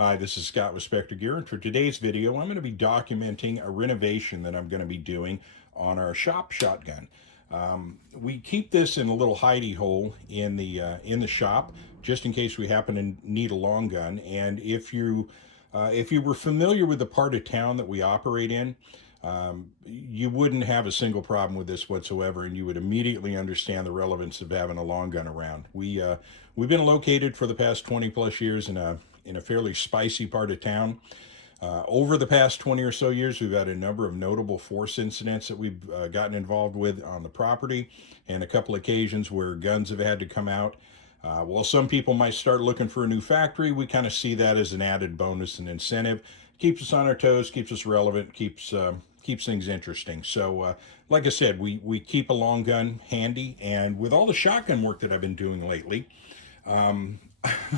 Hi, this is Scott with Specter Gear, and for today's video, I'm going to be documenting a renovation that I'm going to be doing on our shop shotgun. We keep this in a little hidey hole in the shop, just in case we happen to need a long gun. And if you were familiar with the part of town that we operate in, you wouldn't have a single problem with this whatsoever, and you would immediately understand the relevance of having a long gun around. We've been located for the past 20 plus years in a fairly spicy part of town. Over the past 20 or so years, we've had a number of notable force incidents that we've gotten involved with on the property, and a couple occasions where guns have had to come out. While some people might start looking for a new factory, we kind of see that as an added bonus and incentive. Keeps us on our toes, keeps us relevant, keeps things interesting. So, like I said, we keep a long gun handy, and with all the shotgun work that I've been doing lately,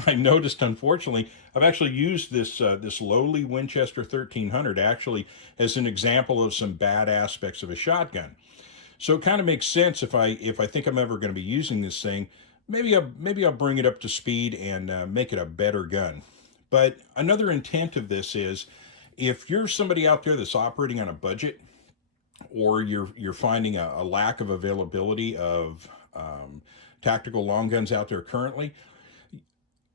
I noticed, unfortunately, I've actually used this lowly Winchester 1300 actually as an example of some bad aspects of a shotgun. So it kind of makes sense if I think I'm ever going to be using this thing, maybe I'll bring it up to speed and make it a better gun. But another intent of this is, if you're somebody out there that's operating on a budget, or you're finding a lack of availability of tactical long guns out there currently,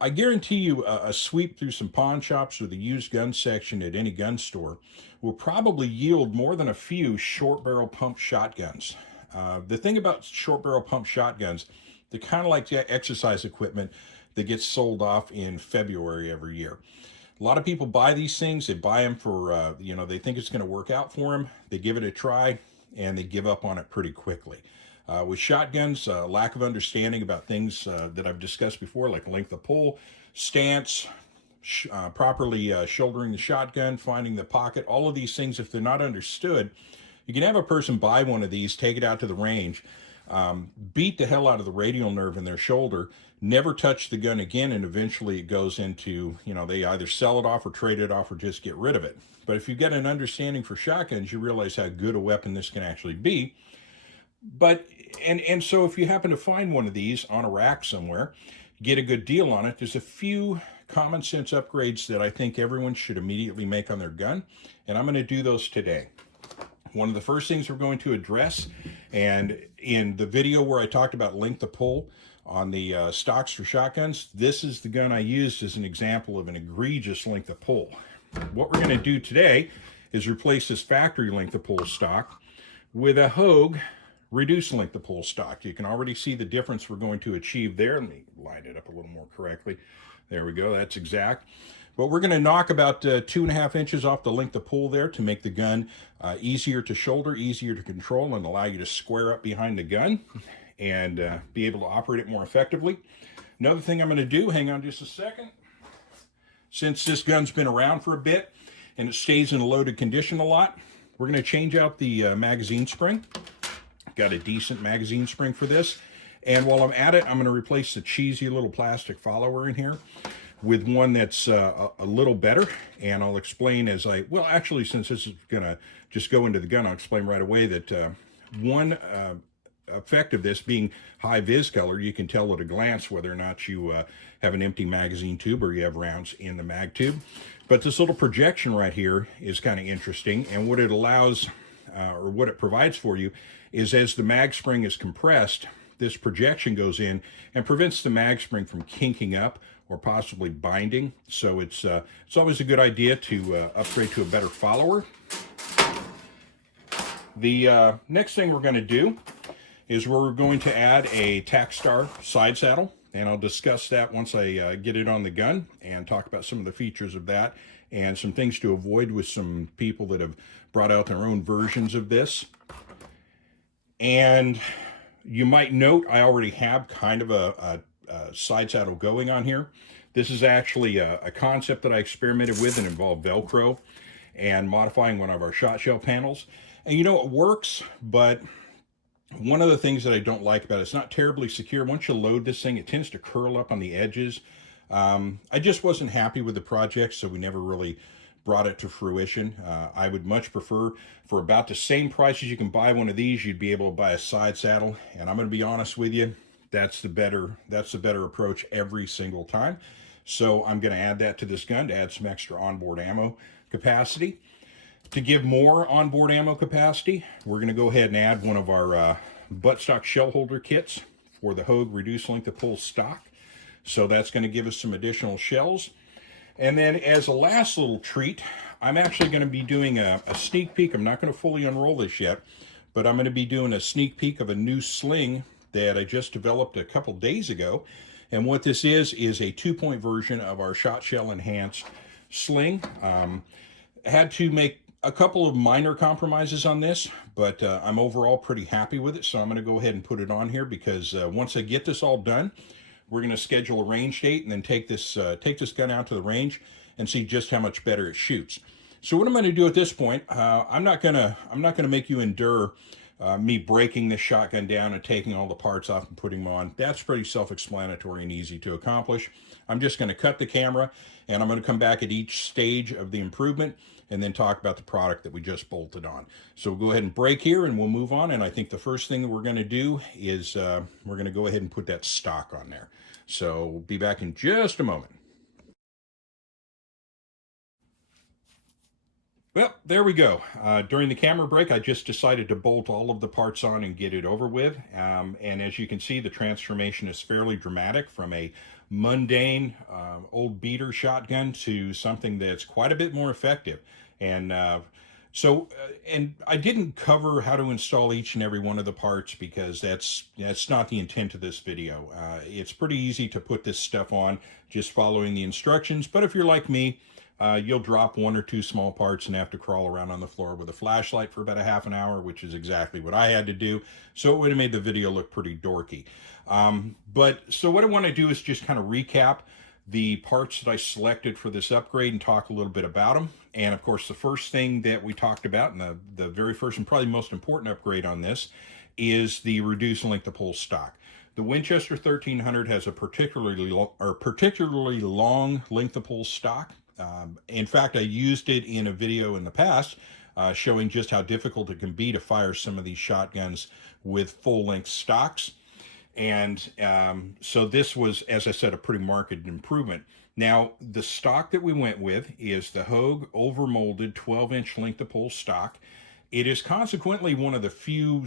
I guarantee you a sweep through some pawn shops or the used gun section at any gun store will probably yield more than a few short barrel pump shotguns. The thing about short barrel pump shotguns, they're kind of like the exercise equipment that gets sold off in February every year. A lot of people buy these things. They buy them for, they think it's going to work out for them. They give it a try and they give up on it pretty quickly. With shotguns, lack of understanding about things that I've discussed before, like length of pull, stance, properly shouldering the shotgun, finding the pocket, all of these things, if they're not understood, you can have a person buy one of these, take it out to the range, beat the hell out of the radial nerve in their shoulder, never touch the gun again, and eventually it goes into, they either sell it off or trade it off or just get rid of it. But if you get an understanding for shotguns, you realize how good a weapon this can actually be. But so if you happen to find one of these on a rack somewhere, get a good deal on it, there's a few common sense upgrades that I think everyone should immediately make on their gun, and I'm going to do those today. One of the first things we're going to address, and in the video where I talked about length of pull on the stocks for shotguns, this is the gun I used as an example of an egregious length of pull. What we're going to do today is replace this factory length of pull stock with a Hogue reduced length of pull stock. You can already see the difference we're going to achieve there. Let me line it up a little more correctly. There we go, that's exact. But we're going to knock about 2.5 inches off the length of pull there to make the gun easier to shoulder, easier to control, and allow you to square up behind the gun and be able to operate it more effectively. Another thing I'm going to do, hang on just a second, since this gun's been around for a bit and it stays in a loaded condition a lot, we're going to change out the magazine spring. Got a decent magazine spring for this. And while I'm at it, I'm going to replace the cheesy little plastic follower in here with one that's a little better. And I'll explain actually, since this is going to just go into the gun, I'll explain right away that one effect of this being high vis color, you can tell at a glance whether or not you have an empty magazine tube or you have rounds in the mag tube. But this little projection right here is kind of interesting, and what it allows or what it provides for you is, as the mag spring is compressed, this projection goes in and prevents the mag spring from kinking up or possibly binding. So it's always a good idea to upgrade to a better follower. The next thing we're going to do is we're going to add a TacStar Sidesaddle, and I'll discuss that once I get it on the gun and talk about some of the features of that and some things to avoid with some people that have brought out their own versions of this. And you might note I already have kind of a side saddle going on here. This is actually a concept that I experimented with and involved Velcro and modifying one of our shot shell panels. And it works, but one of the things that I don't like about it, it's not terribly secure. Once you load this thing, it tends to curl up on the edges. I just wasn't happy with the project, so we never really brought it to fruition. I would much prefer, for about the same price as you can buy one of these, you'd be able to buy a side saddle. And I'm going to be honest with you, that's the better approach every single time. So I'm going to add that to this gun to add some extra onboard ammo capacity. To give more onboard ammo capacity, we're going to go ahead and add one of our buttstock shell holder kits for the Hogue reduced length of pull stock. So that's going to give us some additional shells. And then as a last little treat, I'm actually going to be doing a sneak peek. I'm not going to fully unroll this yet, but I'm going to be doing a sneak peek of a new sling that I just developed a couple days ago. And what this is a 2-point version of our shot shell enhanced sling. Had to make a couple of minor compromises on this, but I'm overall pretty happy with it. So I'm going to go ahead and put it on here because once I get this all done, we're going to schedule a range date and then take this gun out to the range and see just how much better it shoots. So what I'm going to do at this point, I'm not going to make you endure me breaking this shotgun down and taking all the parts off and putting them on. That's pretty self-explanatory and easy to accomplish. I'm just going to cut the camera and I'm going to come back at each stage of the improvement and then talk about the product that we just bolted on. So we'll go ahead and break here and we'll move on. And I think the first thing that we're going to do is we're going to go ahead and put that stock on there. So we'll be back in just a moment. Well, there we go. During the camera break, I just decided to bolt all of the parts on and get it over with. And as you can see, the transformation is fairly dramatic from a mundane old beater shotgun to something that's quite a bit more effective. And and I didn't cover how to install each and every one of the parts because that's not the intent of this video. It's pretty easy to put this stuff on just following the instructions. But if you're like me, you'll drop 1 or 2 small parts and have to crawl around on the floor with a flashlight for about a half an hour, which is exactly what I had to do. So it would have made the video look pretty dorky. So what I want to do is just kind of recap the parts that I selected for this upgrade and talk a little bit about them. And of course, the first thing that we talked about, and the very first and probably most important upgrade on this, is the reduced length of pull stock. The Winchester 1300 has a particularly long length of pull stock. In fact, I used it in a video in the past showing just how difficult it can be to fire some of these shotguns with full-length stocks. And so this was, as I said, a pretty marked improvement. Now, the stock that we went with is the Hogue overmolded 12-inch length of pull stock. It is consequently one of the few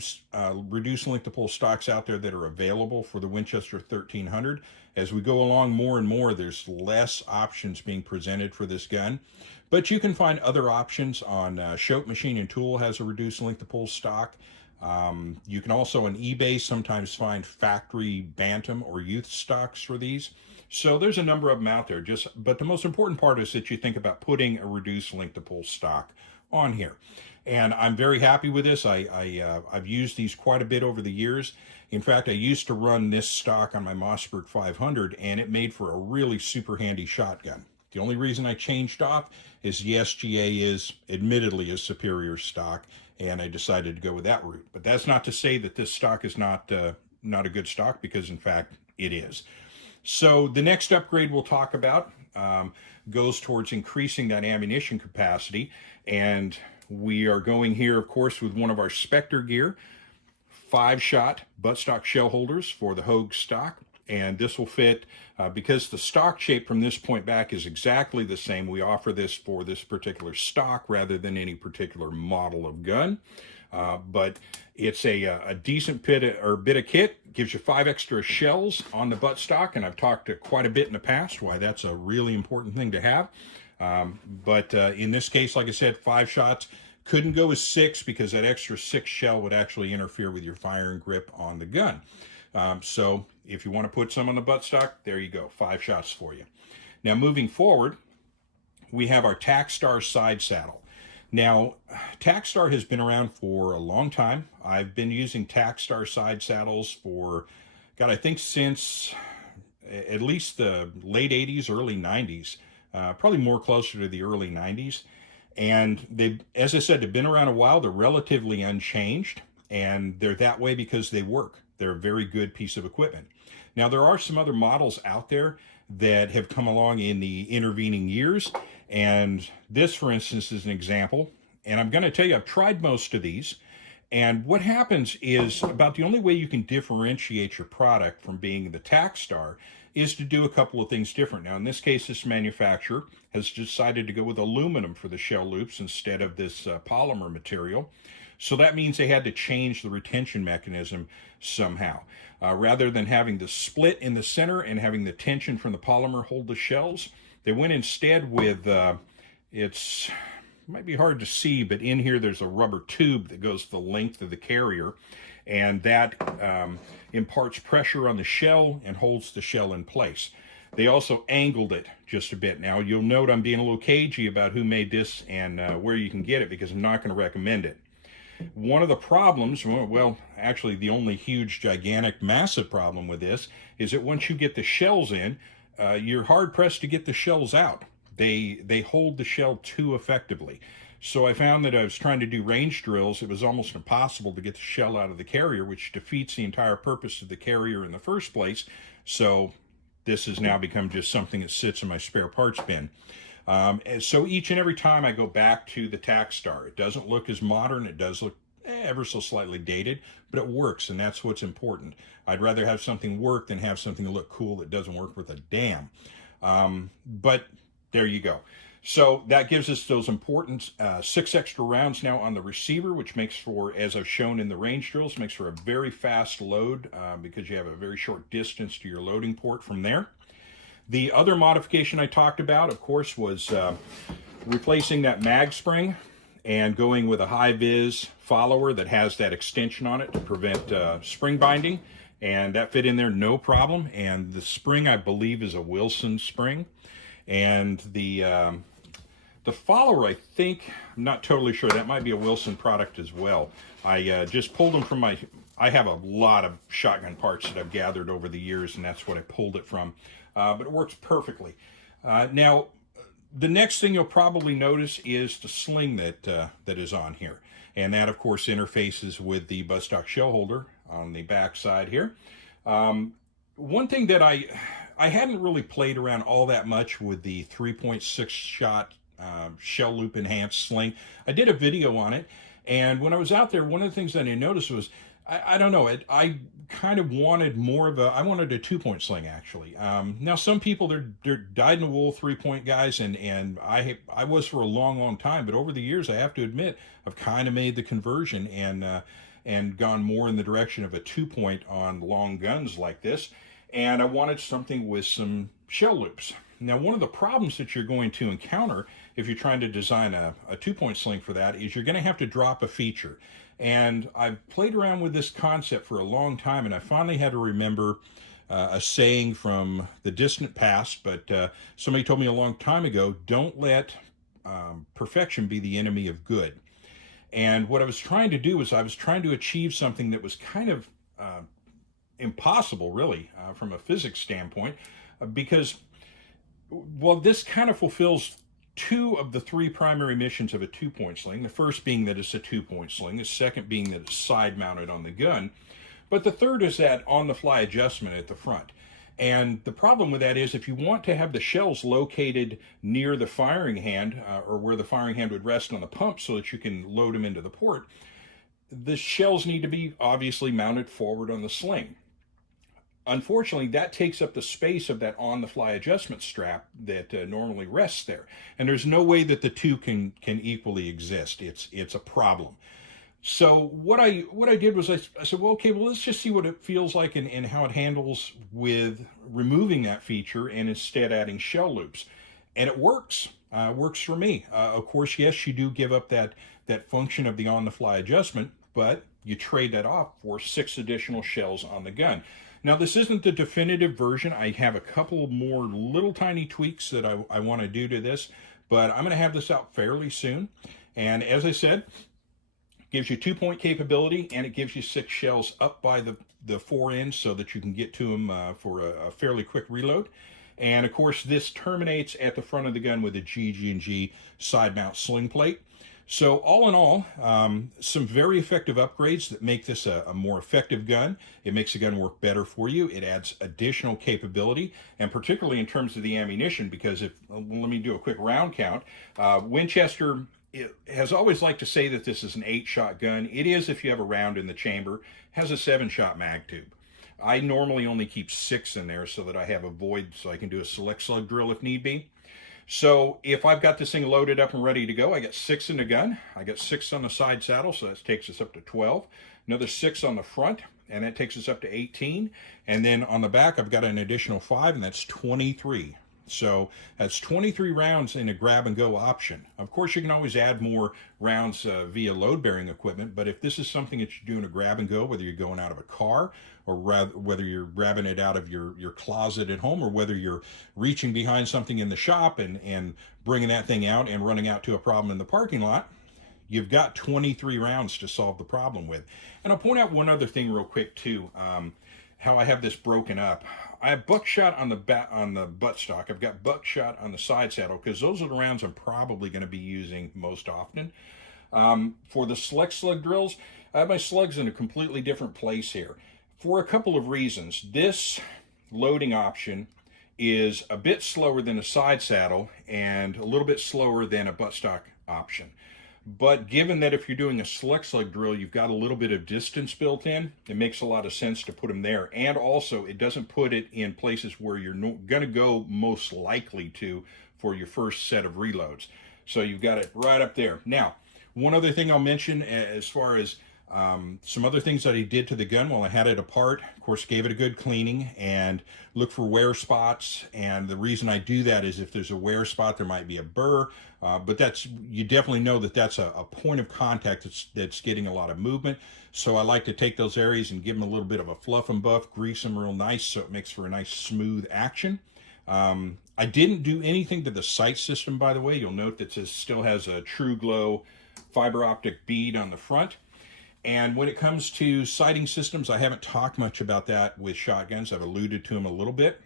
reduced length of pull stocks out there that are available for the Winchester 1300. As we go along more and more, there's less options being presented for this gun. But you can find other options on Shout Machine and Tool has a reduced length of pull stock. You can also on eBay sometimes find factory Bantam or youth stocks for these. So there's a number of them out there. But the most important part is that you think about putting a reduced length of pull stock on here. And I'm very happy with this. I've used these quite a bit over the years. In fact, I used to run this stock on my Mossberg 500, and it made for a really super handy shotgun. The only reason I changed off is the SGA is admittedly a superior stock, and I decided to go with that route. But that's not to say that this stock is not a good stock, because in fact it is. So the next upgrade we'll talk about goes towards increasing that ammunition capacity, and we are going here, of course, with one of our Specter Gear 5-shot buttstock shell holders for the Hogue stock. And this will fit, because the stock shape from this point back is exactly the same. We offer this for this particular stock rather than any particular model of gun. But it's a decent bit of kit. Gives you 5 extra shells on the buttstock, and I've talked quite a bit in the past why that's a really important thing to have. But in this case, like I said, 5 shots. Couldn't go with 6 because that extra 6 shell would actually interfere with your firing grip on the gun. So if you want to put some on the buttstock, there you go, 5 shots for you. Now moving forward, we have our TacStar Sidesaddle. Now, TacStar has been around for a long time. I've been using TacStar Sidesaddles for, God, I think since at least the late 80s, early 90s, probably more closer to the early 90s. And they, as I said, they've been around a while. They're relatively unchanged, and they're that way because they work. They're a very good piece of equipment. Now, there are some other models out there that have come along in the intervening years, and this, for instance, is an example. And I'm going to tell you, I've tried most of these, and what happens is about the only way you can differentiate your product from being the TacStar is to do a couple of things different. Now, in this case, this manufacturer has decided to go with aluminum for the shell loops instead of this polymer material. So that means they had to change the retention mechanism somehow. Rather than having the split in the center and having the tension from the polymer hold the shells, they went instead with, it might be hard to see, but in here there's a rubber tube that goes the length of the carrier, and that imparts pressure on the shell and holds the shell in place. They also angled it just a bit. Now, you'll note I'm being a little cagey about who made this and where you can get it, because I'm not going to recommend it. One of the problems, well, actually the only huge, gigantic, massive problem with this is that once you get the shells in, you're hard-pressed to get the shells out. They hold the shell too effectively. So I found that I was trying to do range drills. It was almost impossible to get the shell out of the carrier, which defeats the entire purpose of the carrier in the first place. So this has now become just something that sits in my spare parts bin. And so each and every time I go back to the TacStar, it doesn't look as modern. It does look ever so slightly dated, but it works, and that's what's important. I'd rather have something work than have something that look cool that doesn't work worth a damn. But there you go. So that gives us those important 6 extra rounds now on the receiver, which makes for, as I've shown in the range drills, makes for a very fast load because you have a very short distance to your loading port from there. The other modification I talked about, of course, was replacing that mag spring and going with a high-vis follower that has that extension on it to prevent spring binding. And that fit in there no problem. And the spring, I believe, is a Wilson spring. And the follower, I think, I'm not totally sure, that might be a Wilson product as well. I just pulled them from I have a lot of shotgun parts that I've gathered over the years, and that's what I pulled it from. But it works perfectly. Now, the next thing you'll probably notice is the sling that is on here. And that, of course, interfaces with the Buttstock shell holder on the back side here. One thing that I hadn't really played around all that much with the 3.6 shot shell loop enhanced sling. I did a video on it, and when I was out there, one of the things that I noticed was, I don't know, I kind of wanted more of I wanted a 2-point sling, actually. Now, some people, they're dyed-in-the-wool 3-point guys, and I was for a long, long time, but over the years, I have to admit, I've kind of made the conversion and gone more in the direction of a 2-point on long guns like this, and I wanted something with some shell loops. Now, one of the problems that you're going to encounter if you're trying to design a 2-point sling for that is you're going to have to drop a feature. And I've played around with this concept for a long time, and I finally had to remember a saying from the distant past, but somebody told me a long time ago, don't let perfection be the enemy of good. And what I was trying to do was I was trying to achieve something that was kind of impossible, really, from a physics standpoint, because, well, this kind of fulfills 2 of the 3 primary missions of a 2-point sling. The first being that it's a 2-point sling, the second being that it's side mounted on the gun, but the third is that on-the-fly adjustment at the front. And the problem with that is if you want to have the shells located near the firing hand or where the firing hand would rest on the pump so that you can load them into the port, the shells need to be obviously mounted forward on the sling. Unfortunately, that takes up the space of that on-the-fly adjustment strap that normally rests there. And there's no way that the two can equally exist. It's a problem. So what I did was I said, well, okay, well, let's just see what it feels like and how it handles with removing that feature and instead adding shell loops. And it works. Works for me. Of course, yes, you do give up that function of the on-the-fly adjustment, but you trade that off for 6 additional shells on the gun. Now, this isn't the definitive version. I have a couple more little tiny tweaks that I want to do to this, but I'm going to have this out fairly soon. And as I said, it gives you 2-point capability, and it gives you 6 shells up by the 4 ends so that you can get to them for a fairly quick reload. And of course, this terminates at the front of the gun with a GG&G side mount sling plate. So all in all, some very effective upgrades that make this a more effective gun. It makes the gun work better for you. It adds additional capability, and particularly in terms of the ammunition, because let me do a quick round count. Winchester has always liked to say that this is an 8-shot gun. It is if you have a round in the chamber. It has a 7-shot mag tube. I normally only keep 6 in there so that I have a void so I can do a select slug drill if need be. So if I've got this thing loaded up and ready to go, I got 6 in the gun. I got 6 on the side saddle, so that takes us up to 12. Another 6 on the front, and that takes us up to 18. And then on the back, I've got an additional 5, and that's 23. So that's 23 rounds in a grab and go option. Of course, you can always add more rounds via load bearing equipment, but if this is something that you're doing a grab and go, whether you're going out of a car or whether you're grabbing it out of your closet at home, or whether you're reaching behind something in the shop and bringing that thing out and running out to a problem in the parking lot, you've got 23 rounds to solve the problem with. And I'll point out one other thing real quick too, how I have this broken up. I have buckshot on the buttstock. I've got buckshot on the side saddle because those are the rounds I'm probably going to be using most often. For the select slug drills, I have my slugs in a completely different place here for a couple of reasons. This loading option is a bit slower than a side saddle and a little bit slower than a buttstock option. But given that if you're doing a select slug drill, you've got a little bit of distance built in, it makes a lot of sense to put them there. And also, it doesn't put it in places where you're going to go most likely to for your first set of reloads. So you've got it right up there. Now, one other thing I'll mention as far as some other things that I did to the gun while I had it apart. Of course, gave it a good cleaning and look for wear spots. And the reason I do that is if there's a wear spot, there might be a burr. But you definitely know that that's a point of contact that's getting a lot of movement. So I like to take those areas and give them a little bit of a fluff and buff, grease them real nice so it makes for a nice smooth action. I didn't do anything to the sight system, by the way. You'll note that this still has a True Glow fiber optic bead on the front. And when it comes to sighting systems, I haven't talked much about that with shotguns. I've alluded to them a little bit.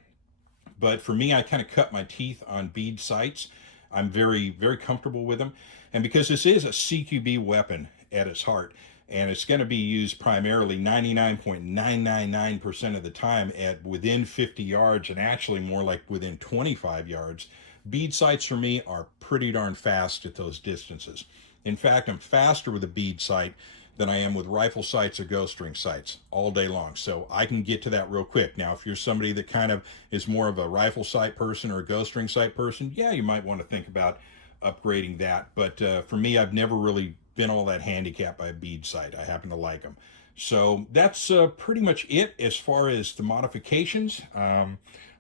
But for me, I kind of cut my teeth on bead sights. I'm very, very comfortable with them. And because this is a CQB weapon at its heart, and it's going to be used primarily 99.999% of the time at within 50 yards, and actually more like within 25 yards, bead sights for me are pretty darn fast at those distances. In fact, I'm faster with a bead sight than I am with rifle sights or ghost ring sights all day long. So I can get to that real quick. Now, if you're somebody that kind of is more of a rifle sight person or a ghost ring sight person, yeah, you might want to think about upgrading that. But for me, I've never really been all that handicapped by a bead sight. I happen to like them. So that's pretty much it as far as the modifications.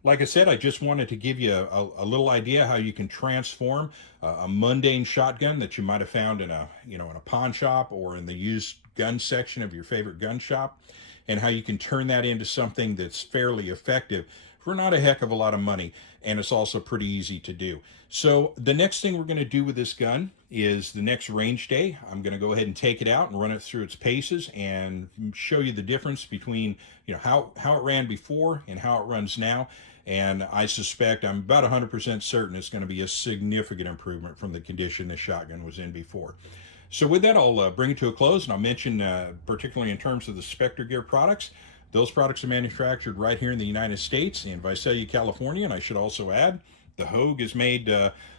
Like I said, I just wanted to give you a little idea how you can transform a mundane shotgun that you might have found in a pawn shop or in the used gun section of your favorite gun shop, and how you can turn that into something that's fairly effective for not a heck of a lot of money, and it's also pretty easy to do. So the next thing we're going to do with this gun is the next range day. I'm going to go ahead and take it out and run it through its paces and show you the difference between how it ran before and how it runs now. And I suspect, I'm about 100% certain it's going to be a significant improvement from the condition the shotgun was in before. So with that, I'll bring it to a close, and I'll mention, particularly in terms of the Specter Gear products, those products are manufactured right here in the United States in Visalia, California. And I should also add, the Hogue is made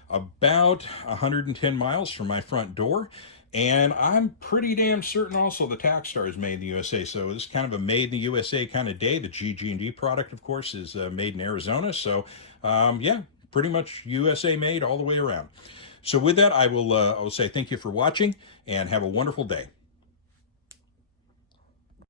about 110 miles from my front door. And I'm pretty damn certain also the TacStar is made in the USA. So it's kind of a made in the USA kind of day. The GG&D product, of course, is made in Arizona. So yeah, pretty much USA made all the way around. So with that, I will say thank you for watching and have a wonderful day.